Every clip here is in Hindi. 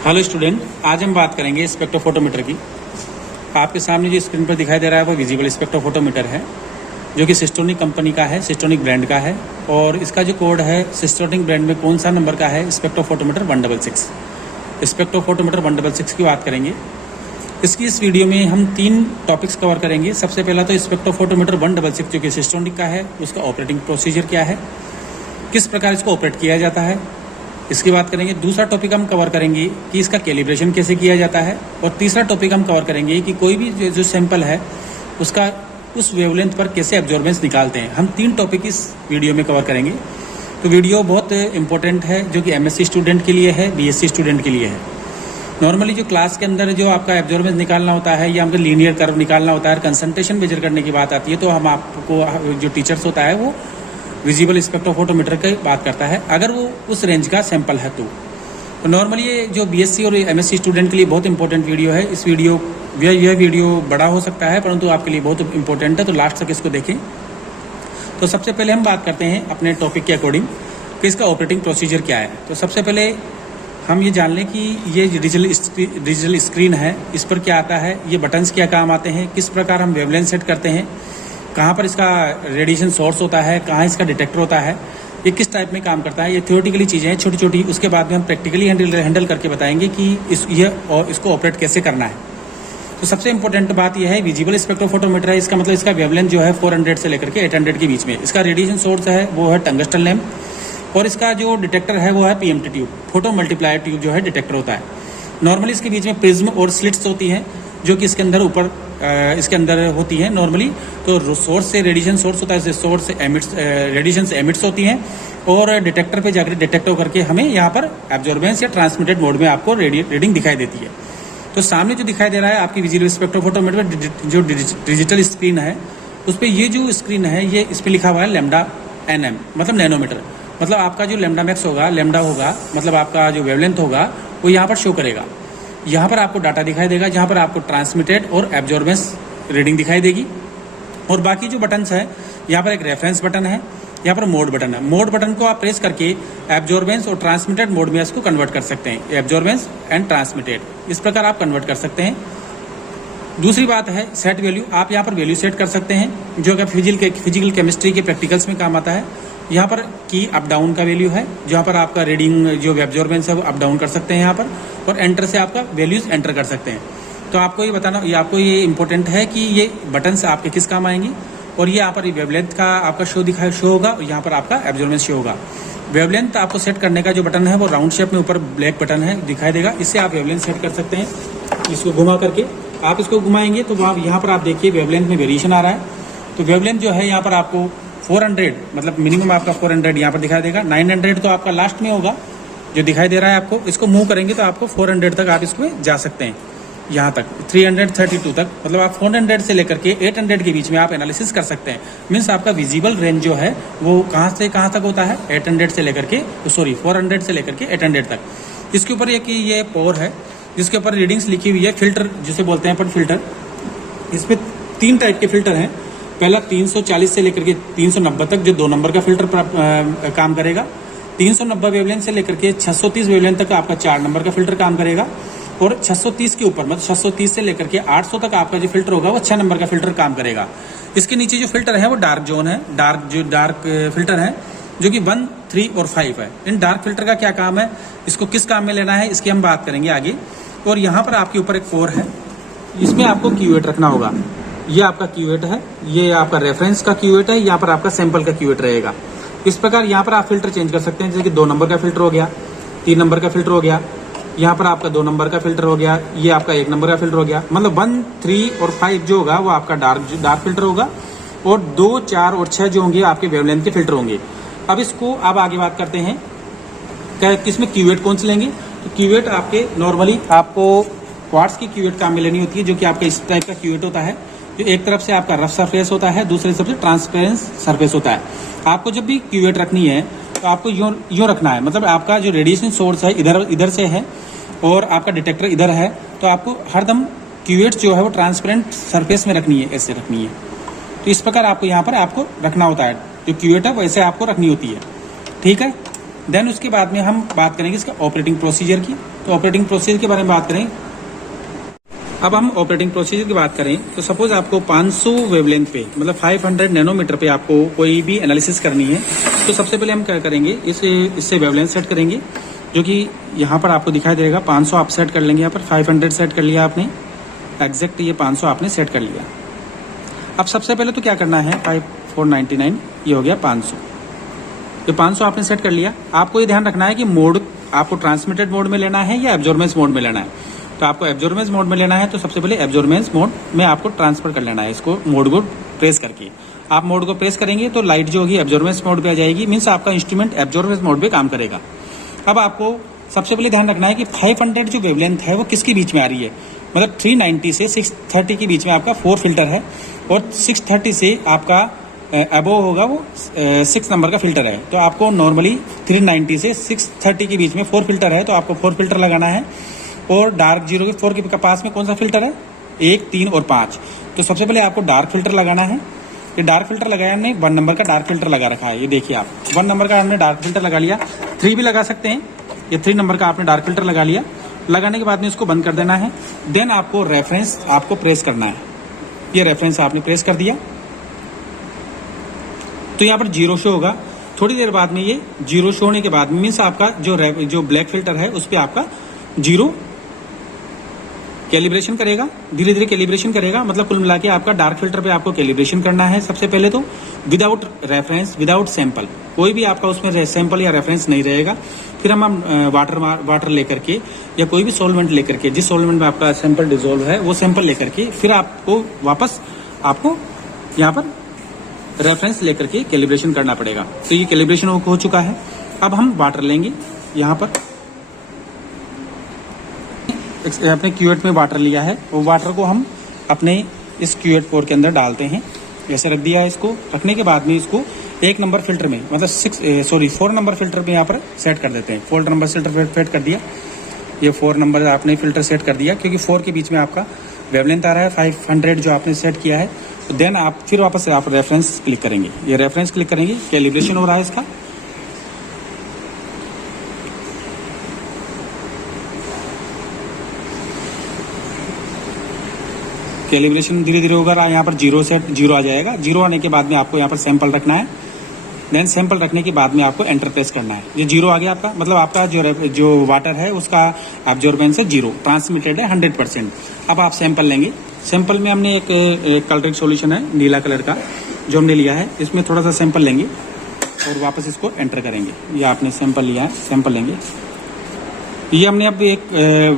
हेलो स्टूडेंट, आज हम बात करेंगे स्पेक्ट्रोफोटोमीटर की। आपके सामने जो स्क्रीन पर दिखाई दे रहा है वो विजिबल स्पेक्ट्रोफोटोमीटर है, जो कि सिस्टोनिक कंपनी का है, सिस्टोनिक ब्रांड का है। और इसका जो कोड है सिस्टोनिक ब्रांड में कौन सा नंबर का है, स्पेक्ट्रोफोटोमीटर 166। स्पेक्ट्रोफोटोमीटर 166 की बात करेंगे। इसकी इस वीडियो में हम 3 टॉपिक्स कवर करेंगे। सबसे पहला तो स्पेक्ट्रोफोटोमीटर 166 जो कि सिस्टोनिक का है, उसका ऑपरेटिंग प्रोसीजर क्या है, किस प्रकार इसको ऑपरेट किया जाता है, इसकी बात करेंगे। दूसरा टॉपिक हम कवर करेंगे कि इसका कैलिब्रेशन कैसे किया जाता है। और तीसरा टॉपिक हम कवर करेंगे कि कोई भी जो सैंपल है उसका उस वेवलेंथ पर कैसे एब्जॉर्बेंस निकालते हैं। हम 3 टॉपिक इस वीडियो में कवर करेंगे। तो वीडियो बहुत इंपॉर्टेंट है, जो कि एमएससी स्टूडेंट के लिए है, बीएससी स्टूडेंट के लिए है। नॉर्मली जो क्लास के अंदर जो आपका एब्जॉर्बेंस निकालना होता है या हमको लीनियर कर्व निकालना होता है, कंसंट्रेशन मेजर करने की बात आती है, तो हम आपको जो टीचर्स होता है वो विजिबल स्पेक्ट्रोफोटोमीटर की बात करता है, अगर वो उस रेंज का सैंपल है तो नॉर्मली ये जो बीएससी और एमएससी स्टूडेंट के लिए बहुत इंपॉर्टेंट वीडियो है। यह वीडियो बड़ा हो सकता है, परंतु आपके लिए बहुत इंपॉर्टेंट है, तो लास्ट तक इसको देखें। तो सबसे पहले हम बात करते हैं अपने टॉपिक के अकॉर्डिंग कि इसका ऑपरेटिंग प्रोसीजर क्या है। तो सबसे पहले हम ये जान लें कि ये डिजिटल स्क्रीन है, इस पर क्या आता है, ये बटन्स क्या काम आते हैं, किस प्रकार हम वेवलेंथ सेट करते हैं, कहाँ पर इसका रेडिएशन सोर्स होता है, कहाँ इसका डिटेक्टर होता है, ये किस टाइप में काम करता है। ये थ्योरेटिकली चीज़ें हैं छोटी छोटी, उसके बाद में हम प्रैक्टिकली हैंडल करके बताएंगे कि इसको ऑपरेट कैसे करना है। तो सबसे इंपॉर्टेंट बात यह है, विजिबल स्पेक्ट्रोफोटोमीटर है, इसका मतलब इसका वेवलेंथ जो है 400 से लेकर के 800 के बीच में। इसका रेडिएशन सोर्स है वो है टंगस्टन लैम्प, और इसका जो डिटेक्टर है वो है PMT tube, photo multiplier tube जो है डिटेक्टर होता है। नॉर्मली इसके बीच में प्रिज्म और स्लिट्स होती हैं, जो कि इसके अंदर ऊपर इसके अंदर होती है। नॉर्मली तो सोर्स से रेडिएशन सोर्स होता है, सोर्स से रेडिएशन से एमिट्स होती हैं, और डिटेक्टर पे जाकर डिटेक्ट करके हमें यहाँ पर एब्जॉर्बेंस या ट्रांसमिटेड मोड में आपको रीडिंग दिखाई देती है। तो सामने जो दिखाई दे रहा है आपकी विजिबल स्पेक्ट्रोफोटोमीटर जो डिजिटल स्क्रीन है, उस पर ये जो स्क्रीन है ये इस पर लिखा हुआ है लैम्डा NM, मतलब नैनोमीटर। मतलब आपका जो लैम्डा मैक्स होगा, लैम्डा होगा, मतलब आपका जो वेवलेंथ होगा वो यहाँ पर शो करेगा। यहाँ पर आपको डाटा दिखाई देगा, जहाँ पर आपको ट्रांसमिटेड और एब्जॉर्बेंस रीडिंग दिखाई देगी। और बाकी जो बटन्स है, यहाँ पर एक रेफरेंस बटन है, यहाँ पर मोड बटन है। मोड बटन को आप प्रेस करके एब्जॉर्बेंस और ट्रांसमिटेड मोड में इसको कन्वर्ट कर सकते हैं, एब्जॉर्बेंस एंड ट्रांसमिटेड, इस प्रकार आप कन्वर्ट कर सकते हैं। दूसरी बात है सेट वैल्यू, आप यहाँ पर वैल्यू सेट कर सकते हैं, जो कि फिजिकल केमिस्ट्री के प्रैक्टिकल्स में काम आता है। यहाँ पर की अप डाउन का वैल्यू है, जहाँ पर आपका रीडिंग जो एब्जॉर्बेंस है वो अप डाउन कर सकते हैं यहाँ पर, और एंटर से आपका वैल्यूज एंटर कर सकते हैं। तो आपको ये बताना, आपको ये इंपॉर्टेंट है कि ये बटन से आपके किस काम आएंगी। और ये यहाँ पर वेवलेंथ का आपका शो होगा, और यहाँ पर आपका एब्जॉर्बेंस शो होगा। वेवलेंथ आपको सेट करने का जो बटन है वो राउंड शेप में ऊपर ब्लैक बटन है दिखाई देगा, इससे आप वेवलेंथ सेट कर सकते हैं। इसको घुमा करके आप इसको घुमाएंगे तो वहाँ यहाँ पर आप देखिए वेवलेंथ में वेरिएशन आ रहा है। तो वेवलेंथ जो है यहाँ पर आपको 400, मतलब मिनिमम आपका 400 यहाँ पर दिखाई देगा। 900 तो आपका लास्ट में होगा जो दिखाई दे रहा है आपको। इसको मूव करेंगे तो आपको 400 तक आप इसमें जा सकते हैं, यहाँ तक 332 तक, मतलब आप 400 से लेकर के 800 के बीच में आप एनालिसिस कर सकते हैं। मीन्स आपका विजिबल रेंज जो है वो कहाँ से कहाँ तक होता है, 800 से लेकर के 400 से लेकर के 800 तक। इसके ऊपर ये पोर है जिसके ऊपर रीडिंग्स लिखी हुई है। फिल्टर जिसे बोलते हैं फिल्टर, इसमें 3 टाइप के फिल्टर हैं। पहला 340 से लेकर के 390 तक जो 2 नंबर का फिल्टर काम करेगा। 390 वेवलेंथ से लेकर के 630 वेवलेंथ तक आपका 4 नंबर का फिल्टर काम करेगा। और 630 के ऊपर, मतलब 630 से लेकर के 800 तक आपका जो फिल्टर होगा वो 6 नंबर का फिल्टर काम करेगा। इसके नीचे जो फिल्टर है वो डार्क जोन है, डार्क फिल्टर है, जो कि 1, 3 और 5 है। इन डार्क फिल्टर का क्या काम है, इसको किस काम में लेना है, इसकी हम बात करेंगे आगे। और यहाँ पर आपके ऊपर एक पोर है, इसमें आपको क्यूवेट रखना होगा। ये आपका क्यूवेट है, ये आपका रेफरेंस का क्यूवेट है, यहाँ पर आपका सैंपल का क्यूवेट रहेगा। इस प्रकार यहाँ पर आप फिल्टर चेंज कर सकते हैं, जैसे कि 2 नंबर का फिल्टर हो गया, 3 नंबर का फिल्टर हो गया, यहाँ पर आपका 2 नंबर का फिल्टर हो गया, ये आपका 1 नंबर का फिल्टर हो गया। मतलब 1, 3 और 5 जो होगा वो आपका डार्क फिल्टर होगा, और 2, 4 और 6 जो होंगे आपके वेवलेंथ के फिल्टर होंगे। अब इसको आप आगे बात करते हैं क्या किसमें क्यूवेट कौन से लेंगे। तो क्यूवेट आपके नॉर्मली आपको क्वार्ट्ज की क्यूवेट काम में लेनी होती है, जो कि आपका इस टाइप का क्यूवेट होता है, जो एक तरफ से आपका रफ सरफेस होता है, दूसरी तरफ से ट्रांसपेरेंट सरफेस होता है। आपको जब भी क्यूवेट रखनी है तो आपको यूँ रखना है, मतलब आपका जो रेडिएशन सोर्स है इधर से है और आपका डिटेक्टर इधर है, तो आपको हरदम क्यूवेट जो है वो ट्रांसपेरेंट सरफेस में रखनी है, ऐसे रखनी है। तो इस प्रकार आपको यहाँ पर आपको रखना होता है, जो क्यूवेट है वो ऐसे आपको रखनी होती है, ठीक है। देन उसके बाद में हम बात करेंगे इसका ऑपरेटिंग प्रोसीजर की। तो ऑपरेटिंग प्रोसीजर के बारे में बात करें, अब हम ऑपरेटिंग प्रोसीजर की बात करें तो सपोज आपको 500 वेवलेंथ पे मतलब 500 नैनोमीटर पे आपको कोई भी एनालिसिस करनी है, तो सबसे पहले हम क्या करेंगे, इससे वेवलेंथ सेट करेंगे, जो कि यहाँ पर आपको दिखाई देगा। 500 आप सेट कर लेंगे, यहाँ पर 500 सेट कर लिया आपने, एग्जैक्ट ये 500 आपने सेट कर लिया। अब सबसे पहले तो क्या करना है, 5499 ये हो गया 500। तो 500 आपने सेट कर लिया। आपको ये ध्यान रखना है कि मोड आपको ट्रांसमिटेड मोड में लेना है या एब्जॉर्बेंस मोड में लेना है। तो आपको एब्जॉर्बेंस मोड में लेना है, तो सबसे पहले एब्जॉर्बेंस मोड में आपको ट्रांसफर कर लेना है इसको, मोड को प्रेस करके। आप मोड को प्रेस करेंगे तो लाइट जो होगी एब्जॉर्बेंस मोड पे आ जाएगी, मीन्स आपका इंस्ट्रूमेंट एब्जॉर्बेंस मोड पे काम करेगा। अब आपको सबसे पहले ध्यान रखना है कि 500 जो वेवलेंथ है वो किसके बीच में आ रही है, मतलब 390 से 630 के बीच में आपका 4 फिल्टर है, और 630 से आपका अबोव होगा वो 6 नंबर का फिल्टर है। तो आपको नॉर्मली 390 से 630 के बीच में 4 फिल्टर है, तो आपको 4 फिल्टर लगाना है। और डार्क 0 के 4 के पास में कौन सा फिल्टर है, 1, 3 और 5। तो सबसे पहले आपको डार्क फिल्टर लगाना है। ये डार्क फिल्टर लगाया हमने, 1 नंबर का डार्क फिल्टर लगा रखा है, ये देखिए आप 1 नंबर का हमने डार्क फिल्टर लगा लिया। 3 भी लगा सकते हैं, ये 3 नंबर का आपने डार्क फिल्टर लगा लिया। लगाने के बाद में इसको बंद कर देना है। देन आपको रेफरेंस आपको प्रेस करना है, ये रेफरेंस आपने प्रेस कर दिया तो यहाँ पर 0 शो होगा। थोड़ी देर बाद में ये 0 शो होने के बाद मीन्स आपका जो ब्लैक फिल्टर है उस पर आपका 0 कैलिब्रेशन करेगा, धीरे धीरे कैलिब्रेशन करेगा। मतलब कुल मिला के आपका डार्क फिल्टर पे आपको कैलिब्रेशन करना है सबसे पहले तो, विदाउट रेफरेंस, विदाउट सैंपल, कोई भी आपका उसमें सैंपल या रेफरेंस नहीं रहेगा। फिर हम वाटर लेकर के या कोई भी सॉल्वेंट लेकर के, जिस सॉल्वेंट में आपका सैंपल डिजोल्व है वो सैंपल लेकर के फिर आपको वापस आपको यहाँ पर रेफरेंस लेकर के कैलिब्रेशन करना पड़ेगा। तो ये कैलिब्रेशन हो चुका है। अब हम वाटर लेंगे, यहाँ पर अपने क्यूएट में वाटर लिया है, वो वाटर को हम अपने इस क्यूएट पोर के अंदर डालते हैं। ऐसे रख दिया है, इसको रखने के बाद में इसको 1 नंबर फिल्टर में मतलब 4 नंबर फिल्टर में यहाँ पर सेट कर देते हैं। 4 नंबर फिल्टर सेट कर दिया, ये 4 नंबर आपने फिल्टर सेट कर दिया, क्योंकि 4 के बीच में आपका वेवलेंथ आ रहा है 500 जो आपने सेट किया है। तो देन आप फिर वापस से आप रेफरेंस क्लिक करेंगे, ये रेफरेंस क्लिक करेंगे, कैलिब्रेशन हो रहा है इसका। कैलिब्रेशन धीरे धीरे होगा, यहाँ पर 0 आ जाएगा। 0 आने के बाद में आपको यहाँ पर सैंपल रखना है। देन सैंपल रखने के बाद में आपको एंटर प्रेस करना है। ये 0 आ गया आपका, मतलब आपका जो वाटर है उसका एब्जॉर्बेंस है 0, ट्रांसमिटेड है 100%। अब आप सैंपल लेंगे। सैंपल में हमने एक कलरिक सॉल्यूशन है नीला कलर का जो हमने लिया है, इसमें थोड़ा सा सैंपल लेंगे और वापस इसको एंटर करेंगे। ये आपने सैंपल लिया है, सैंपल लेंगे। ये हमने अब एक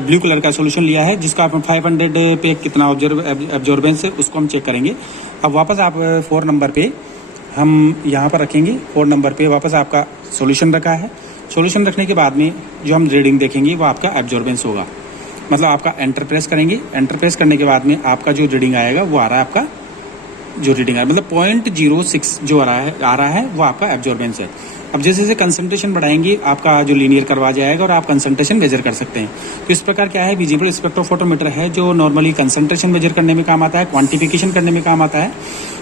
ब्लू कलर का सॉल्यूशन लिया है जिसका 500 पे कितना एब्जॉर्बेंस है उसको हम चेक करेंगे। अब वापस आप 4 नंबर पे हम यहाँ पर रखेंगे, 4 नंबर पे वापस आपका सॉल्यूशन रखा है। सॉल्यूशन रखने के बाद में जो हम रीडिंग देखेंगे वो आपका एब्जॉर्बेंस होगा, मतलब आपका एंटर प्रेस करेंगे। एंटर प्रेस करने के बाद में आपका जो रीडिंग आएगा वो आ रहा है, आपका जो रीडिंग है मतलब 0.06 जो आ रहा है वो आपका एब्जॉर्बेंस है। अब जैसे जैसे कंसंट्रेशन बढ़ाएंगे आपका जो लीनियर करवा जाएगा और आप कंसंट्रेशन मेजर कर सकते हैं। तो इस प्रकार क्या है, विजिबल स्पेक्ट्रोफोटोमीटर है जो नॉर्मली कंसंट्रेशन मेजर करने में काम आता है, क्वांटिफिकेशन करने में काम आता है।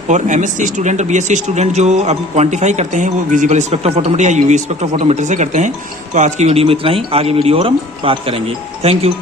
और एमएससी स्टूडेंट और बीएससी स्टूडेंट जो अब क्वांटिफाई करते हैं वो विजिबल स्पेक्ट्रोफोटोमीटर या यूवी स्पेक्ट्रोफोटोमीटर से करते हैं। तो आज की वीडियो में इतना ही, आगे वीडियो और हम बात करेंगे। Thank you.